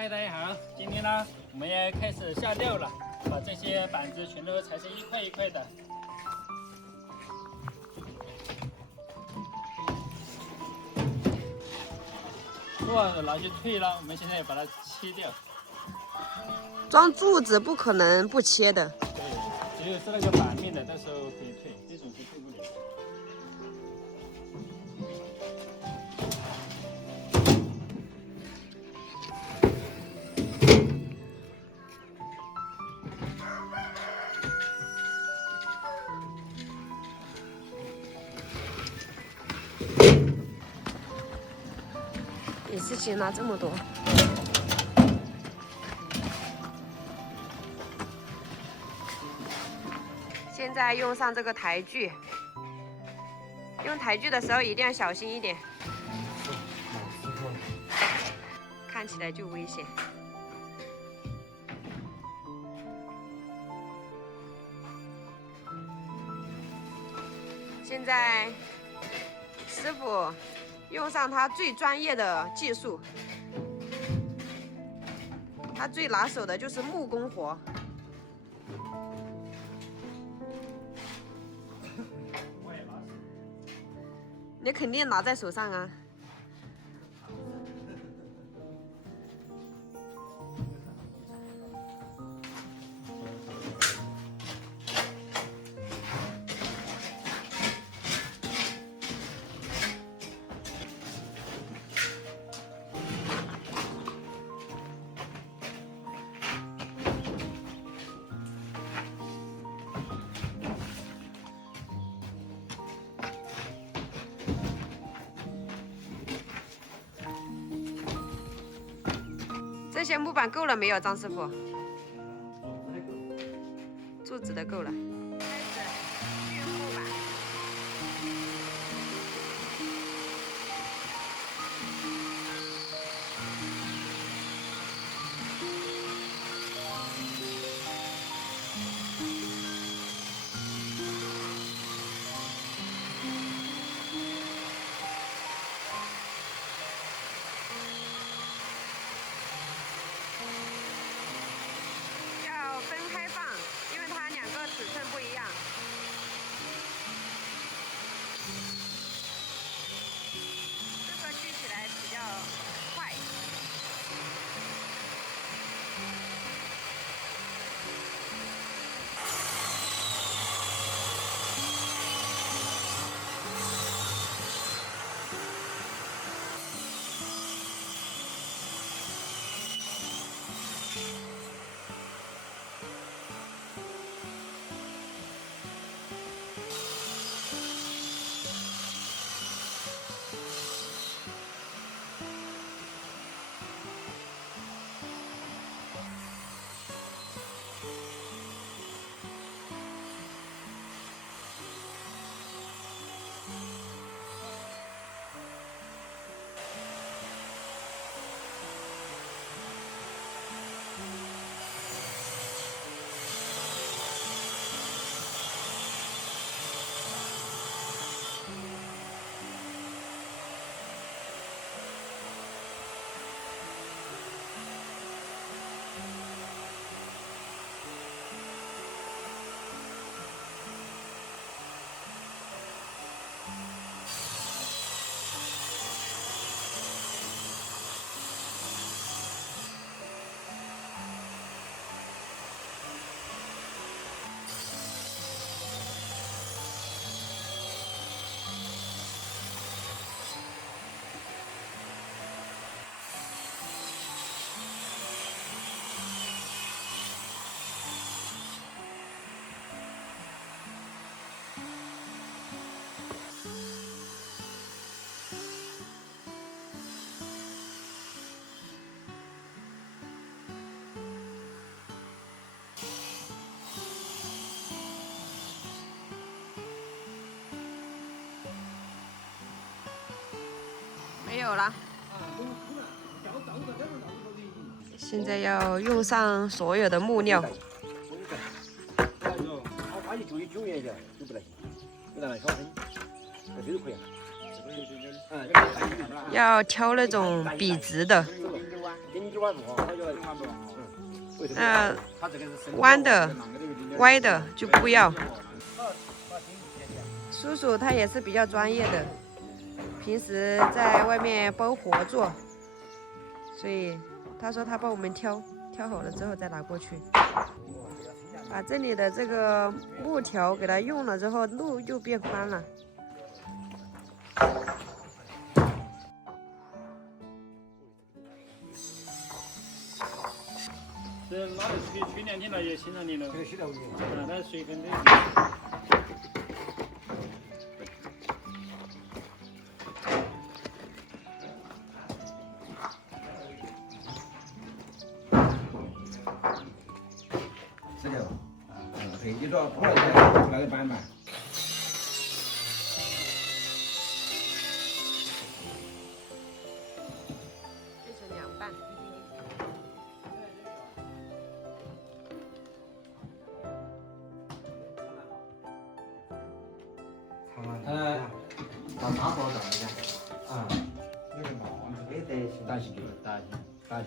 嗨，大家好，今天呢，我们要开始下料了，把这些板子全都裁成一块一块的。做拿去退了，我们现在要把它切掉。装柱子不可能不切的。对，只有是那个反面的，到时候可以退，这种是退不了。一次性拿这么多。现在用上这个台锯，用台锯的时候一定要小心一点，看起来就危险。现在师傅用上他最专业的技术，他最拿手的就是木工活。你肯定拿在手上啊！这些木板够了没有，张师傅？柱子的够了。开始锯木板。分开放，因为它两个尺寸不一样。这个锯起来比较快。没有了。现在要用上所有的木料。要挑那种笔直的。顶尖弯不好，它就弯不好。为什么？它这个是深弯的、歪的就不要。叔叔他也是比较专业的，平时在外面包活做，所以他说他帮我们挑好了之后再拿过去。把这里的这个木条给它用了之后，路就变宽了。这拉的是比去年听了也新了你了，这个洗头的。那水分的。石头，对，你说铺了那个板板。切成2半。把大包装一下。啊。没得行。大型的，大型。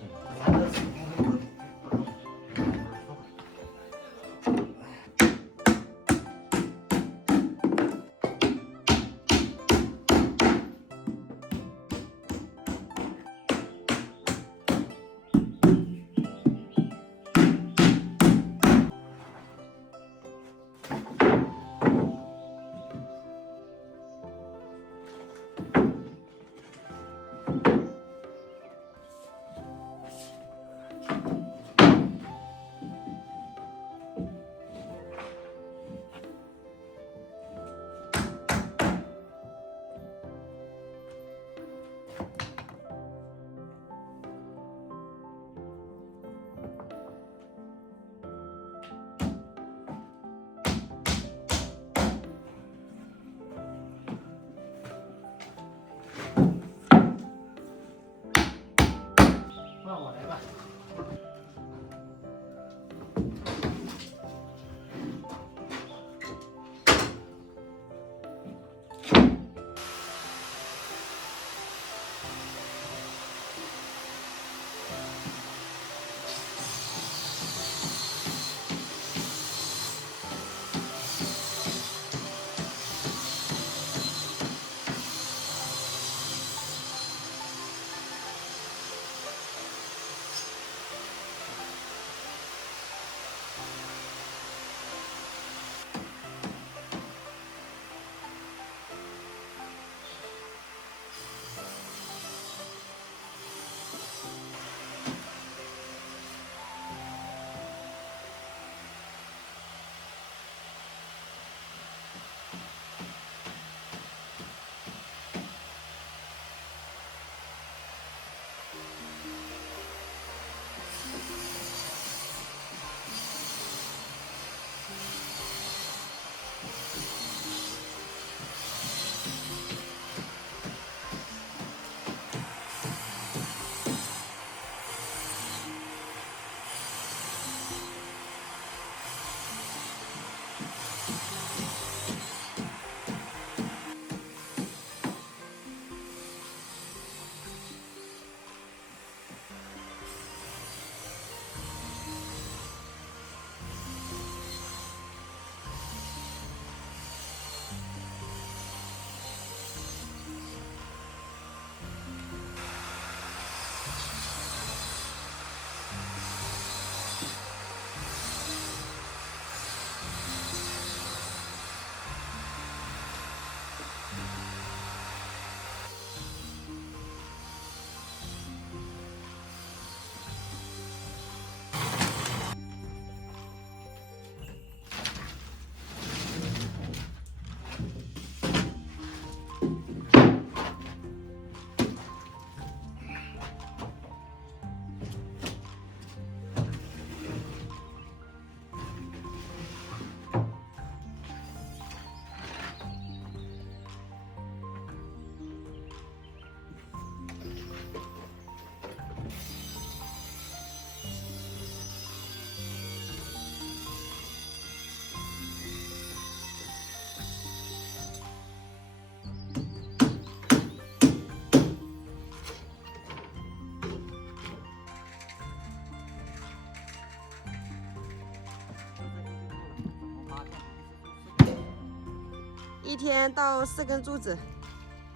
一天倒4根柱子，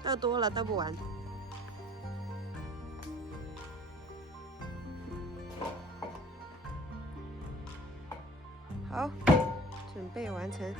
倒多了倒不完。好，准备完成。